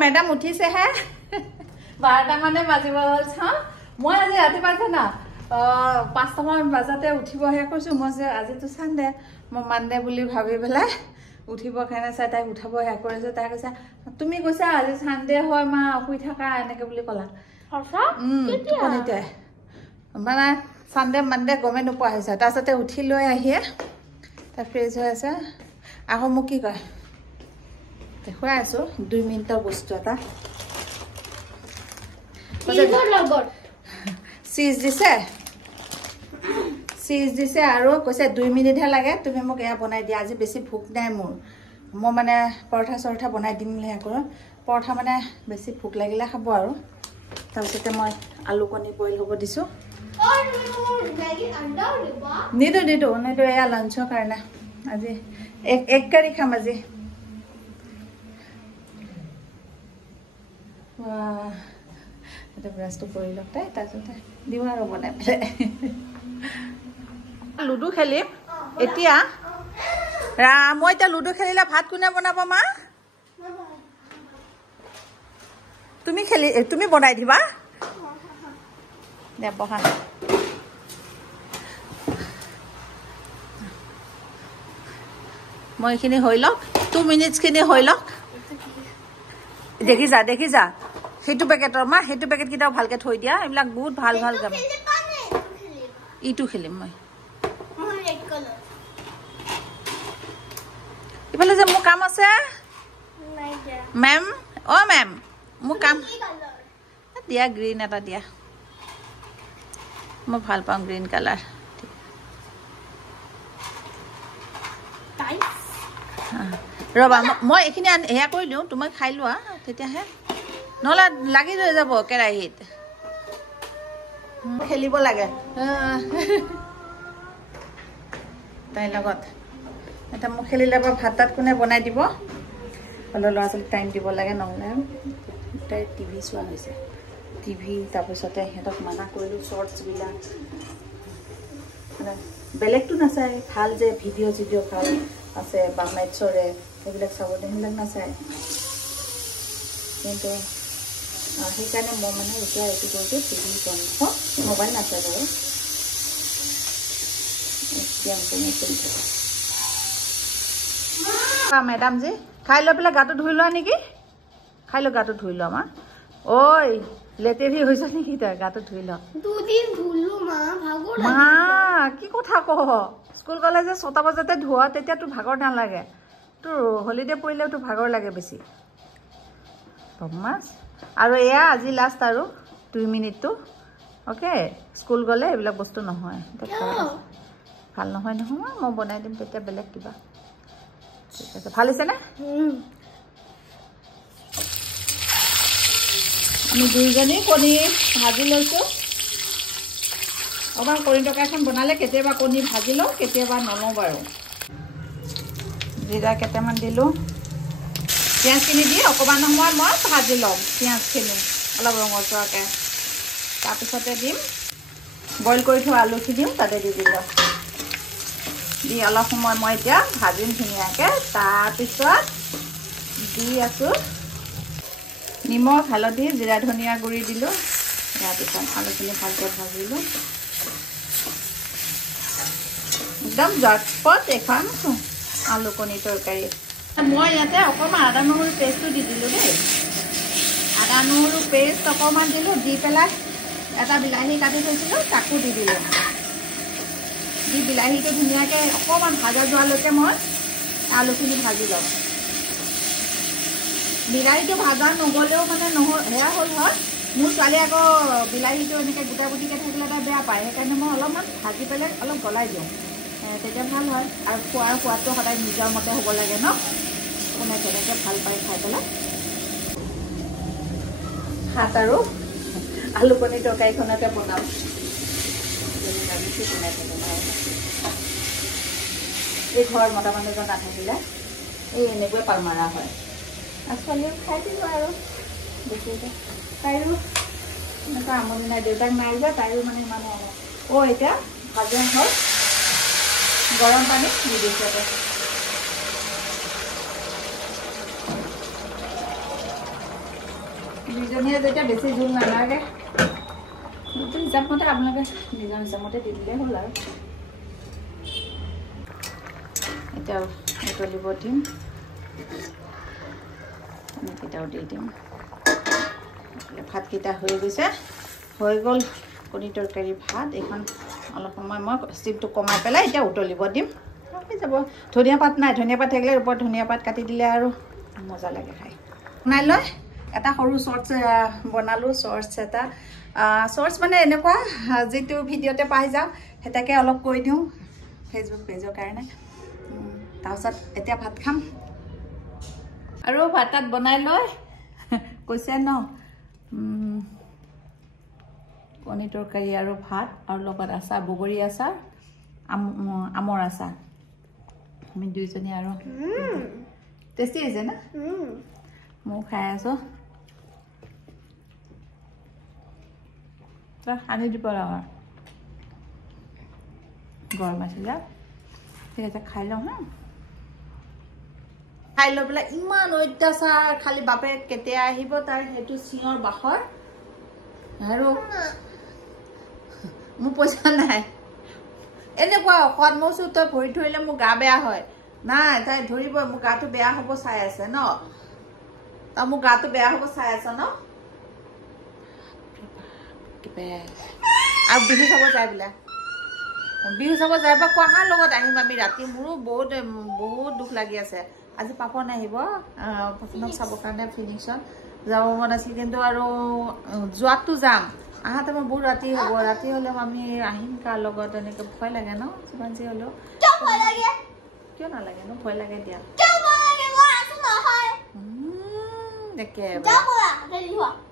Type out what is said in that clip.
madam উঠিছেহে 12টা মানে বাজিব হ'ল চাওঁ মই আজি ৰাতিপুৱা জানা 5টা মান বজাতে উঠিবহে কৈছোঁ মই যে আজিতো চানডে মই মানডে বুলি ভাবি পেলাই উঠিব কাৰণে চাই তাইক উঠাব হে কৰিছোঁ তাই কৈছে তুমি কৈছা আজি চানডে হয় মা শুই থাকা এনেকৈ বুলি ক'লা টোপনিতে মানে চানডে মানডে গমেই নোপোৱা হৈছে তাৰপিছতে উঠি লৈ আহিয়ে তাই ফ্ৰেছ হৈ আছে আকৌ মোক কি কয় দেখুৱাই আছোঁ 2 মিনিটৰ বস্তু এটা চিজ দিছে আৰু কৈছে 2 মিনিটহে লাগে তুমি মোক এয়া বনাই দিয়া আজি বেছি ভোক নাই মোৰ মই মানে পৰঠা চৰঠা বনাই দিম বুলি কৰোঁ পৰঠা মানে বেছি ভোক লাগিলে খাব আৰু তাৰপিছতে মই আলু কণী বইল হ'ব দিছোঁ নিদো এয়া লাঞ্চৰ কাৰণে আজি 1 কাৰী খাম আজি এটা ব্ৰাছটো কৰি লওক তাই তাৰপিছতে দিওঁ আৰু বনাই পেলাই লুডু খেলিম এতিয়া মই এতিয়া লুডু খেলিলে ভাত কোনে বনাব মা তুমি বনাই দিবা দে বহা মই এইখিনি হৈ লওক 2 মিনিটছখিনি হৈ লওক দেখি যা সেইটো পেকেটৰ মা সেইটো পেকেটকেইটাও ভালকৈ থৈ দিয়া এইবিলাক বহুত ভাল ভাল গাম ইটো খেলিম মই ইফালে যে মোৰ কাম আছে মেম মেম মোৰ কাম দিয়া গ্ৰীণ এটা দিয়া মই ভাল পাওঁ গ্ৰীণ কালাৰ ৰবা মই এইখিনি এয়া কৰি দিওঁ তুমি খাই লোৱা তেতিয়াহে নহ'লে লাগি লৈ যাব কেৰাহীত খেলিব লাগে তাইৰ লগত এটা মোক খেলিলে বাৰু ভাত তাত কোনে বনাই দিব হ'লেও ল'ৰা ছোৱালীক টাইম দিব লাগে নহ'লে তাই টিভি চোৱা হৈছে টিভি তাৰপিছতে সিহঁতক মানা কৰিলোঁ শ্বৰ্টছবিলাক মানে বেলেগটো নাচায় ভাল যে ভিডিঅ' ভাল আছে বা মেথছৰে সেইবিলাক চাব সেইবিলাক নাচায় কিন্তু সেইকাৰণে মই মানে এতিয়া এইটো কৰিছোঁ টিভি বন্ধ মোবাইল নাচায় বাৰু গেম খেলি থকা মেডাম যি খাই লৈ পেলাই গাটো ধুই লোৱা নেকি খাই লৈ গাটো ধুই লোৱা মা ঐ লেতেৰি হৈছে নেকি তই গাটো ধুই ল মা কি কথা কহ স্কুল গ'লে যে 6টা বজাতে ধোৱা তেতিয়া তোৰ ভাগৰ নালাগে তোৰ হলিডে পৰিলেও তোৰ ভাগৰ লাগে বেছি মাছ আৰু এয়া আজি লাষ্ট আৰু 2 মিনিটটো অ'কে স্কুল গ'লে এইবিলাক বস্তু নহয় ভাল নহয় মই বনাই দিম তেতিয়া বেলেগ কিবা ঠিক আছে ভাল হৈছেনে আমি 2জনী কণী ভাজি লৈছোঁ অকণমান কণী তৰকাৰীখন বনালে কেতিয়াবা কণী ভাজি লওঁ কেতিয়াবা নলওঁ বাৰু জিৰা কেইটামান দিলোঁ পিঁয়াজখিনি দি অকণমান সময় মই ভাজি ল'ম পিঁয়াজখিনি অলপ ৰঙচুৱাকৈ তাৰপিছতে দিম বইল কৰি থোৱা আলুখিনিও তাতে দি দিলোঁ দি অলপ সময় মই এতিয়া ভাজিম ধুনীয়াকৈ তাৰপিছত দি আছোঁ নিমখ হালধি জিৰা ধনিয়া গুড়ি দিলোঁ তাৰপিছত আলুখিনি ভালকৈ ভাজিলোঁ একদম জটপট এখন আলু কণী তৰকাৰী মই ইয়াতে অকণমান আদা নহৰু পেষ্টটো দি দিলোঁ দেই আদা নহৰু পেষ্ট অকণমান দিলোঁ দি পেলাই এটা বিলাহী কাটি থৈছিলোঁ তাকো দি দিলোঁ দি বিলাহীটো ধুনীয়াকৈ অকণমান ভাজা যোৱালৈকে মই আলুখিনি ভাজি ল'ম বিলাহীটো ভাজা নগ'লেও মানে সেয়া হ'ল হয় মোৰ ছোৱালী আকৌ বিলাহীটো এনেকৈ গোটা গুটিকৈ থাকিলে তাই বেয়া পায় সেইকাৰণে মই অলপমান ভাজি পেলাই অলপ গলাই দিওঁ তেতিয়া ভাল হয় আৰু খোৱাৰ সোৱাদটো সদায় নিজৰ মতে হ'ব লাগে ন কোনে তেনেকৈ ভাল পায় খাই পেলাই ভাত আৰু আলু কণী তৰকাৰীখনকে বনাওঁ এই ঘৰ মতা মানুহজন নাথাকিলে এই এনেকৈ পাল মাৰা হয় ছোৱালীও খাই দিলোঁ আৰু বেছিকৈ তাইৰো এনেকুৱা আমনি নাই দেউতাক নাই যে তাইৰো মানে ইমান এতিয়া ভাজা হ'ল গৰম পানী দি দিছোঁ দুইজনীয়ে যেতিয়া বেছি জোল নালাগে হিচাপমতে আপোনালোকে নিজৰ হিচাপমতে দি দিলেই হ'ল আৰু এতিয়া উতলিব দিম এনেকেইটাও দি দিম ভাতকেইটা হৈ গৈছে হৈ গ'ল কণী তৰকাৰী ভাত এইখন অলপ সময় মই ষ্টিমটো কমাই পেলাই এতিয়া উতলিব দিম হৈ যাব ধনিয়া পাত নাই ধনিয়া পাত থাকিলে ওপৰত ধনিয়া পাত কাটি দিলে আৰু মজা লাগে খাই বনাই লৈ এটা সৰু শ্বৰ্টছ বনালোঁ শ্বৰ্টছ এটা শ্বৰ্টছ মানে এনেকুৱা যিটো ভিডিঅ'তে পাই যাওঁ সেইটাকে অলপ কৈ দিওঁ ফেচবুক পেজৰ কাৰণে তাৰপিছত এতিয়া ভাত খাম আৰু ভাত তাত বনাই লৈ কৈছে ন কণী তৰকাৰী আৰু ভাত আৰু লগত আচাৰ বগৰী আচাৰ আমৰ আচাৰ আমি দুইজনী আৰু টেষ্টি হৈছে না ময়ো খাই আছোঁ সানি দিব লগা গৰম আছিলে ঠিক আছে খাই লওঁ হা খাই লৈ পেলাই ইমান অত্যাচাৰ খালি বাপে কেতিয়া আহিব তাৰ সেইটো চিঞৰ বাখৰ আৰু মোৰ পইচা নাই এনেকুৱা অকণ মইছো তই ভৰি ধৰিলে মোৰ গা বেয়া হয় নাই তাই ধৰিব মোৰ গাটো বেয়া হ'ব চাই আছে ন তই মোৰ গাটো বেয়া হ'ব চাই আছ ন আৰু বিহু চাব যায় বোলে বিহু চাব যায় বা কোৱাৰ লগত আহিম আমি ৰাতি মোৰো বহুত দুখ লাগি আছে আজি পাপন আহিব পাপনক চাবৰ কাৰণে ফিনিক্সত যাব মন আছিল কিন্তু আৰু যোৱাততো যাম আহাতে মই বহুত ৰাতি হ'ব ৰাতি হ'লেও আমি আহিম কাৰ লগত এনেকৈ ভয় লাগে ন যিমান যি হ'লেও কিয় নালাগে ন ভয় লাগে দিয়া একেবাৰে